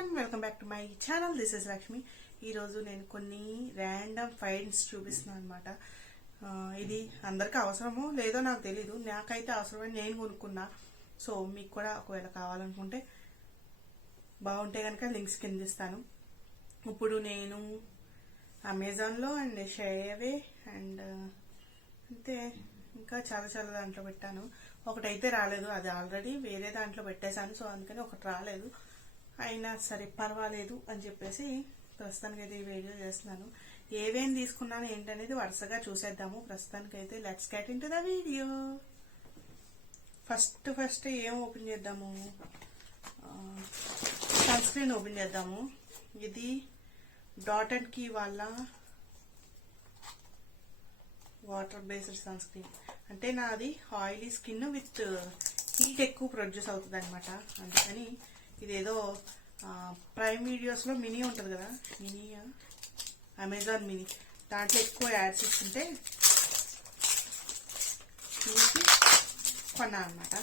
Everyone, welcome back to my channel. This is Lakshmi. ఈరోజు నేను కొన్ని ర్యాండమ్ ఫైండ్స్ చూపిస్తున్నాను అనమాట. ఇది అందరికి అవసరమో లేదో నాకు తెలీదు, నాకైతే అవసరమని నేను కొనుక్కున్నా. సో మీకు కూడా ఒకవేళ కావాలనుకుంటే బాగుంటే కనుక లింక్స్ కింద ఇస్తాను. ఇప్పుడు నేను అమెజాన్లో అండ్ షేవే అండ్ అంతే ఇంకా చాలా దాంట్లో పెట్టాను. ఒకటైతే రాలేదు, అది ఆల్రెడీ వేరే దాంట్లో పెట్టేశాను. సో అందుకని ఒకటి రాలేదు, అయినా సరే పర్వాలేదు అని చెప్పేసి ప్రస్తుతానికి అయితే ఈ వీడియో చేస్తున్నాను. ఏవేం తీసుకున్నాను ఏంటనేది వరుసగా చూసేద్దాము. ప్రస్తుతానికి అయితే let's get into the video. First ఏం ఓపెన్ చేద్దాము? సన్ స్క్రీన్ ఓపెన్ చేద్దాము. ఇది డాట్ అండ్ కీ వాళ్ళ వాటర్ బేస్డ్ సన్ స్క్రీన్. అంటే నాది ఆయిలీ స్కిన్ విత్ హీట్ ఎక్కువ ప్రొడ్యూస్ అవుతుంది అనమాట. అందుకని ఇదేదో ప్రైమ్ వీడియోస్ లో మినీ ఉంటుంది కదా, మినీ అమెజాన్ మినీ, దాంట్లో ఎక్కువ యాడ్స్ ఇస్తుంటే చూసి కొన్నా అనమాట.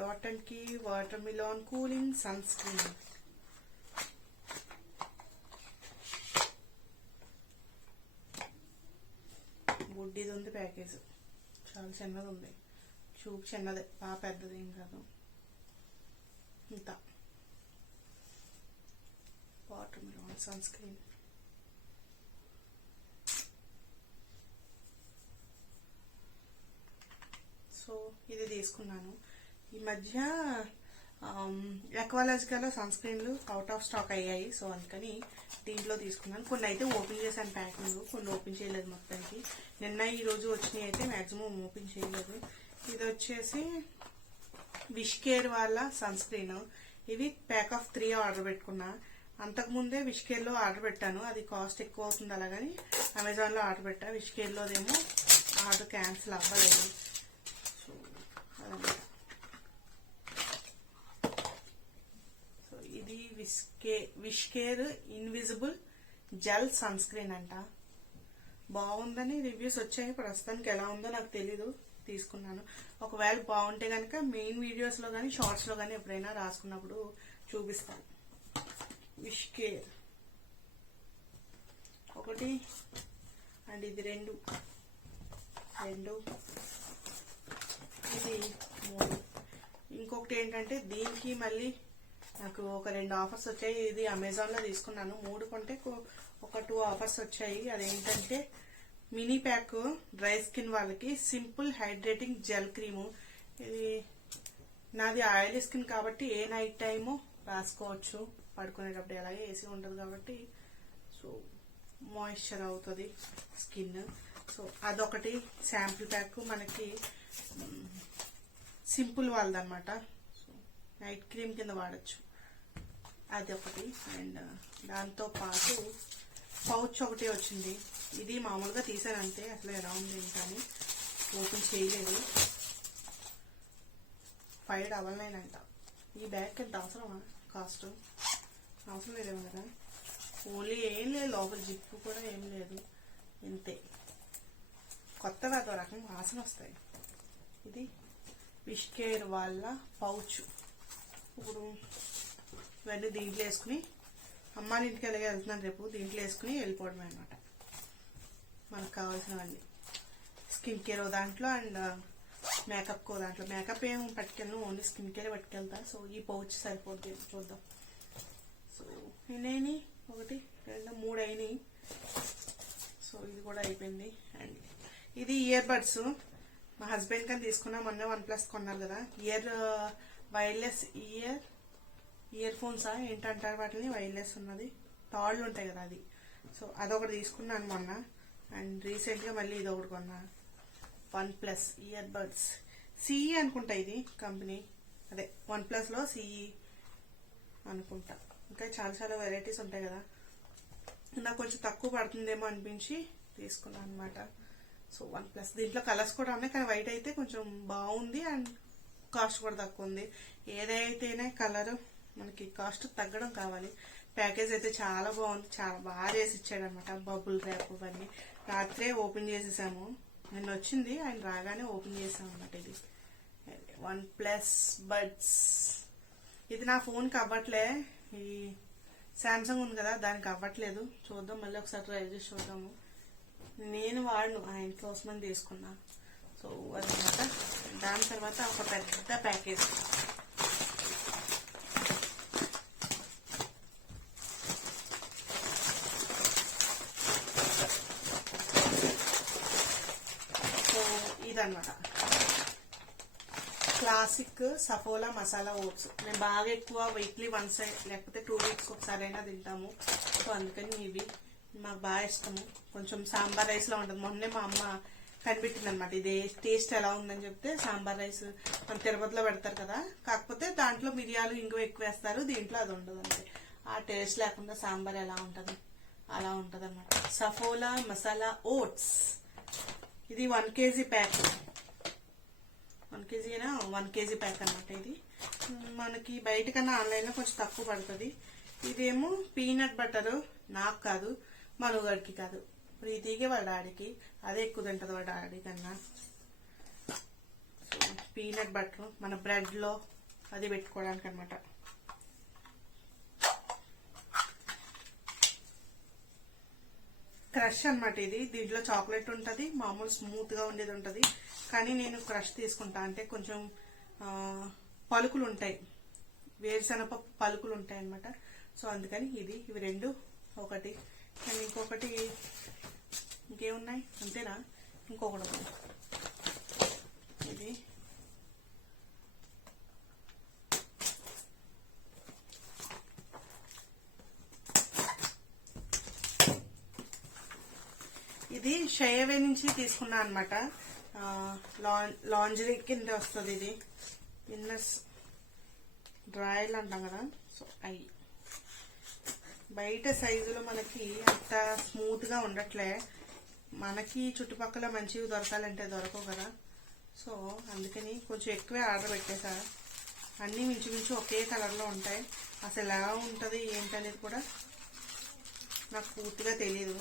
Dot and Key watermelon cooling sunscreen. బుడ్డిది ఉంది ప్యాకేజ్, చాలా చిన్నది ఉంది. చూపు చిన్నదే, బాగా పెద్దది ఏం కాదు. ఇంత watermelon sunscreen. So ఇది తీసుకున్నాను. ఈ మధ్య ఎక్వాలజికల్ సన్ స్క్రీన్లు అవుట్ ఆఫ్ స్టాక్ అయ్యాయి. సో అందుకని దీంట్లో తీసుకున్నాను. కొన్ని అయితే ఓపెన్ చేశాను ప్యాకింగ్, కొన్ని ఓపెన్ చేయలేదు మొత్తానికి. నిన్న ఈ రోజు వచ్చినాయి అయితే మాక్సిమం ఓపెన్ చేయలేదు. ఇది వచ్చేసి విష్ కేర్ వాళ్ళ సన్ స్క్రీన్. ఇవి ప్యాక్ ఆఫ్ 3 ఆర్డర్ పెట్టుకున్నా. అంతకుముందే విష్ కేర్ లో ఆర్డర్ పెట్టాను, అది కాస్ట్ ఎక్కువ అవుతుంది అలాగని అమెజాన్ లో ఆర్డర్ పెట్టా. విష్ కేర్ లోదేమో ఆర్డర్ క్యాన్సిల్ అవ్వలేదు. సో అదనమాట. ఇది WishCare invisible gel sunscreen అంట. బాగుందని రివ్యూస్ వచ్చాయి. ప్రస్తుతానికి ఎలా ఉందో నాకు తెలీదు, తీసుకున్నాను. ఒకవేళ బాగుంటే కనుక మెయిన్ వీడియోస్ లో కానీ షార్ట్స్ లో కానీ ఎప్పుడైనా రాసుకున్నప్పుడు చూపిస్తాను. విష్ కేర్ ఒకటి అండ్ ఇది రెండు, ఇది 3. ఇంకొకటి ఏంటంటే దీనికి మళ్ళీ నాకు ఒక 2 ఆఫర్స్ వచ్చాయి. ఇది అమెజాన్ లో తీసుకున్నాను. 3 కొంటే ఒక 2 ఆఫర్స్ వచ్చాయి. అదేంటంటే మినీ ప్యాక్ డ్రై స్కిన్ వాళ్ళకి సింపుల్ హైడ్రేటింగ్ జెల్ క్రీము. ఇది నాది ఆయిలీ స్కిన్ కాబట్టి ఏ నైట్ టైము రాసుకోవచ్చు, పడుకునేటప్పుడు. అలాగే ఏసీ ఉంటుంది కాబట్టి సో మాయిశ్చర్ అవుతుంది స్కిన్. సో అదొకటి శాంపుల్ ప్యాక్ మనకి సింపుల్ వాళ్ళదన్నమాట. నైట్ క్రీమ్ కింద వాడచ్చు, అది ఒకటి. అండ్ దాంతో పాటు పౌచ్ ఒకటి వచ్చింది. ఇది మామూలుగా తీసాను అంతే, అసలు ఎలా ఉంది ఏంటని ఓపెన్ చేయలేదు. $5.99 అంట. ఈ బ్యాగ్ ఎంత అవసరమా? కాస్ట్ అవసరం లేదేమో కదా. ఓన్లీ ఏం లేదు, లోపల జిప్పు కూడా ఏం లేదు, ఇంతే. కొత్తగా అదో రకం వాసన వస్తాయి. ఇది విష్ కేర్ వాళ్ళ పౌచ్. ఇప్పుడు ఇవన్నీ దీంట్లో వేసుకుని అమ్మాని ఇంటికి వెళ్ళగా వెళ్తున్నాను రేపు. దీంట్లో వేసుకుని వెళ్ళిపోవడమే అనమాట. మనకు కావాల్సినవన్నీ స్కిన్ కేర్ దాంట్లో అండ్ మేకప్ దాంట్లో. మేకప్ ఏం పట్టుకెళ్ళను, ఓన్లీ స్కిన్ కేర్ పట్టుకెళ్తా. సో ఈ పౌచ్ సరిపోద్ది, చూద్దాం. సో ఎన్ని 1 2 3 అయినాయి. సో ఇది కూడా అయిపోయింది. అండ్ ఇది ఇయర్ బడ్స్. మా హస్బెండ్ కానీ తీసుకున్నా, మొన్న OnePlus కొన్నారు కదా. వైర్లెస్ ఇయర్ ఫోన్సా ఏంటంటారు వాటిని, వైర్లెస్ ఉన్నది, తాళ్ళు ఉంటాయి కదా అది. సో అదొకటి తీసుకున్నాను మొన్న. అండ్ రీసెంట్ గా మళ్ళీ ఇది ఒకటి కొన్నా, OnePlus ఇయర్ బడ్స్. సిఈ అనుకుంటా ఇది కంపెనీ, అదే OnePlus లో సిఈ అనుకుంటా. ఇంకా చాలా వెరైటీస్ ఉంటాయి కదా, నాకు కొంచెం తక్కువ పడుతుందేమో అనిపించి తీసుకున్నాను అనమాట. సో OnePlus దీంట్లో కలర్స్ కూడా ఉన్నాయి, కానీ వైట్ అయితే కొంచెం బాగుంది అండ్ కాస్ట్ కూడా తక్కువ ఉంది. ఏదైతేనే కలర్ మనకి కాస్ట్ తగ్గడం కావాలి. ప్యాకేజ్ అయితే చాలా బాగుంది, చాలా బాగా చేసి ఇచ్చాడు అనమాట. బబుల్ ర్యాప్ అవన్నీ రాత్రే ఓపెన్ చేసేసాము. నిన్న వచ్చింది, ఆయన రాగానే ఓపెన్ చేసాం అనమాట. ఇది OnePlus బడ్స్. ఇది నా ఫోన్కి అవ్వట్లే, ఈ శాంసంగ్ ఉంది కదా దానికి అవ్వట్లేదు. చూద్దాం, మళ్ళీ ఒకసారి ట్రై చేసి చూద్దాము. నేను వాడను, ఆయన కోసమని తీసుకున్నా. సో అదనమాట. దాని తర్వాత ఒక పెద్ద ప్యాకేజ్. సో ఇదనమాట క్లాసిక్ సఫోలా మసాలా ఓట్స్. మేము బాగా ఎక్కువ వీక్లీ వన్స్ లేకపోతే 2 వీక్స్ ఒకసారి అయినా తింటాము. సో అందుకని ఇవి మాకు బాగా ఇష్టము. కొంచెం సాంబార్ రైస్ లో ఉంటుంది. మొన్నే మా అమ్మ కనిపెట్టింది అనమాట, ఇది టేస్ట్ ఎలా ఉందని చెప్తే. సాంబార్ రైస్ మన తిరుపతిలో పెడతారు కదా, కాకపోతే దాంట్లో మిరియాలు ఇంగువ ఎక్కువ వేస్తారు, దీంట్లో అది ఉండదు అంతే. ఆ టేస్ట్ లేకుండా సాంబార్ ఎలా ఉంటుంది అలా ఉంటుంది అనమాట. సఫోలా మసాలా ఓట్స్. ఇది 1 kg ప్యాక్. 1 kg ప్యాక్ అనమాట. ఇది మనకి బయట కన్నా ఆన్లైన్ లో కొంచెం తక్కువ పడుతుంది. ఇదేమో పీనట్ బటర్, నాకు కాదు, మనుగడికి కాదు, ప్రీతికి వాళ్ళ డాడీకి. అదే ఎక్కువ తింటది వాళ్ళ డాడీ కన్నా. సో పీనట్ బటర్ మన బ్రెడ్ లో అది పెట్టుకోవడానికి అనమాట. క్రష్ అనమాట ఇది. దీంట్లో చాక్లెట్ ఉంటుంది, మామూలు స్మూత్ గా ఉండేది ఉంటుంది. కానీ నేను క్రష్ తీసుకుంటా, అంటే కొంచెం పలుకులు ఉంటాయి, వేరుశనగపప్పు పలుకులు ఉంటాయి అనమాట. సో అందుకని ఇవి రెండు ఒకటి. అండ్ ఇంకొకటి ఇంకేమున్నాయి అంతేనా, ఇంకొకటి ఉంది. ఇది షేవే నుంచి తీసుకున్నా అనమాట. లాంజరీ కింద వస్తుంది ఇది. ఇన్నర్స్ డ్రాయల్ అంటాం కదా, సో అవి బయట సైజులో మనకి అంత స్మూత్ గా ఉండట్లే. మనకి చుట్టుపక్కల మంచివి దొరకాలంటే దొరకవు కదా. సో అందుకని కొంచెం ఎక్కువే ఆర్డర్ పెట్టేసా. అన్నీ మించుమించు ఒకే కలర్ లో ఉంటాయి. అసలు ఎలా ఉంటది ఏంటనేది కూడా నాకు పూర్తిగా తెలియదు.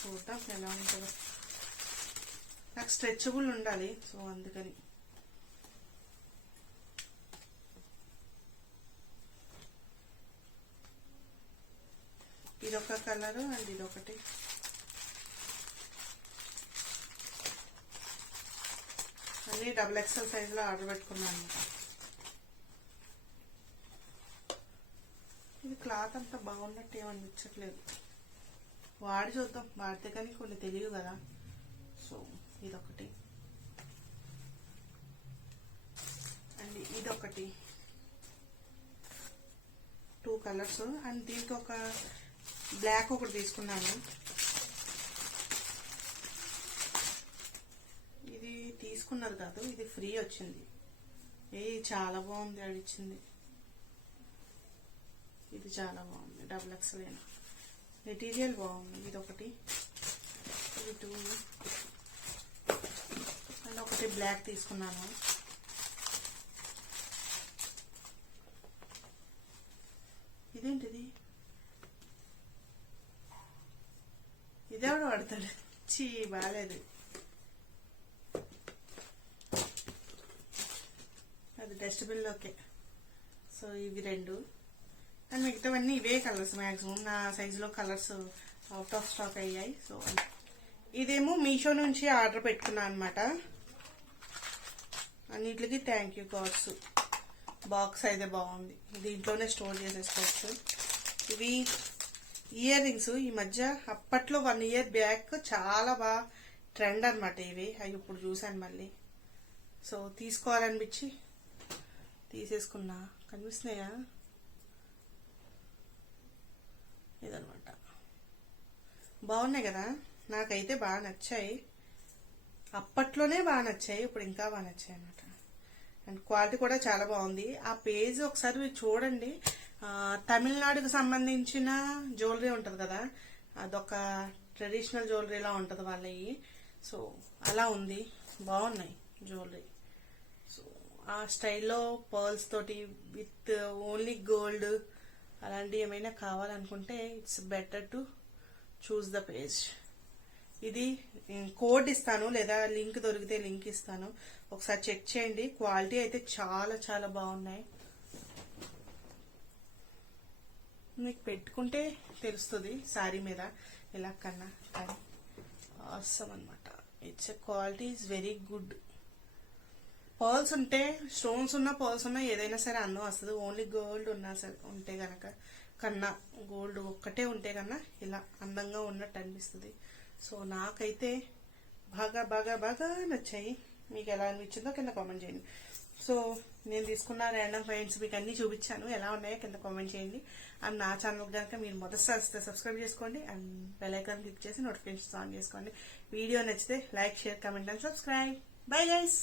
చూద్దాం ఎలా ఉంటుందో. నాకు స్ట్రెచబుల్ ఉండాలి, సో అందుకని. ఇదొక కలరు అండ్ ఇదొకటి. అన్ని XXL సైజ్ లో ఆర్డర్ పెట్టుకున్నాను. ఇది క్లాత్ అంతా బాగున్నట్టు ఏమనిపించట్లేదు. వాడి చూద్దాం, వాడితే కానీ కొన్ని తెలియదు కదా. సో ఇదొకటి అండ్ ఇదొకటి. 2 కలర్స్. అండ్ దీంతో ఒక బ్లాక్ ఒకటి తీసుకున్నాను. ఇది తీసుకున్నది కాదు, ఇది ఫ్రీ వచ్చింది. చాలా బాగుంది, అడిచింది. ఇది చాలా బాగుంది, XXL. మెటీరియల్ బాగుంది. ఇది ఒకటి, ఇది 2 అండ్ ఒకటి బ్లాక్ తీసుకున్నాను. ఇదేంటిది, ఇదేవాడు పడతాడు. చీ బాగాలేదు. అది డస్ట్బిన్ లోకే. సో ఇవి 2 అండ్ మిగతావన్నీ ఇవే కలర్స్. మ్యాక్సిమం నా సైజులో కలర్స్ అవుట్ ఆఫ్ స్టాక్ అయ్యాయి. సో ఇదేమో మీషో నుంచి ఆర్డర్ పెట్టుకున్నా అనమాట. అన్నిటికి థ్యాంక్ యూ కార్డ్స్. బాక్స్ అయితే బాగుంది, దీంట్లోనే స్టోర్ చేసేసుకోవచ్చు. ఇవి ఇయర్ రింగ్స్. ఈ మధ్య అప్పట్లో 1 year బ్యాక్ చాలా బాగా ట్రెండ్ అనమాట ఇవి. అవి ఇప్పుడు చూసాను మళ్ళీ. సో తీసుకోవాలనిపించి తీసేసుకున్నా. కనిపిస్తున్నాయా? ఇదనమాట. బాగున్నాయి కదా, నాకైతే బాగా నచ్చాయి. అప్పట్లోనే బాగా నచ్చాయి, ఇప్పుడు ఇంకా బాగా నచ్చాయి అనమాట. అండ్ క్వాలిటీ కూడా చాలా బాగుంది. ఆ పేజ్ ఒకసారి మీరు చూడండి. తమిళనాడుకు సంబంధించిన జ్యువెలరీ ఉంటది కదా, అదొక ట్రెడిషనల్ జ్యువెలరీలా ఉంటది వాళ్ళవి. సో అలా ఉంది, బాగున్నాయి జ్యువెలరీ. సో ఆ స్టైల్లో పర్ల్స్ తోటి విత్ ఓన్లీ గోల్డ్ అలాంటివి ఏమైనా కావాలనుకుంటే it's better to choose the page. ఇది కోడ్ ఇస్తాను, లేదా లింక్ దొరికితే లింక్ ఇస్తాను, ఒకసారి చెక్ చేయండి. క్వాలిటీ అయితే చాలా చాలా బాగున్నాయి. మీకు పెట్టుకుంటే తెలుస్తుంది శారీ మీద ఎలా కన్నా, కానీ ఆసమ్ అనమాట. It's quality is very good. Pearls ఉంటే, స్టోన్స్ ఉన్న పర్ల్స్ ఉన్నా ఏదైనా సరే అందం వస్తుంది. ఓన్లీ గోల్డ్ ఉన్నా సరే ఉంటే గనక కన్నా, గోల్డ్ ఒక్కటే ఉంటే కన్నా ఇలా అందంగా ఉన్నట్టు అనిపిస్తుంది. సో నాకైతే బాగా బాగా బాగా నచ్చాయి. మీకు ఎలా అనిపించిందో కింద కామెంట్ చేయండి. సో నేను తీసుకున్న ర్యాండమ్ ఫైండ్స్ మీకు అన్ని చూపించాను, ఎలా ఉన్నాయో కింద కామెంట్ చేయండి. అండ్ నా ఛానల్ కనుక మీరు మొదటిసారి వస్తే సబ్స్క్రైబ్ చేసుకోండి అండ్ బెల్ ఐకాన్ క్లిక్ చేసి నోటిఫికేషన్స్ ఆన్ చేసుకోండి. వీడియో నచ్చితే like, share, comment and subscribe. Bye guys.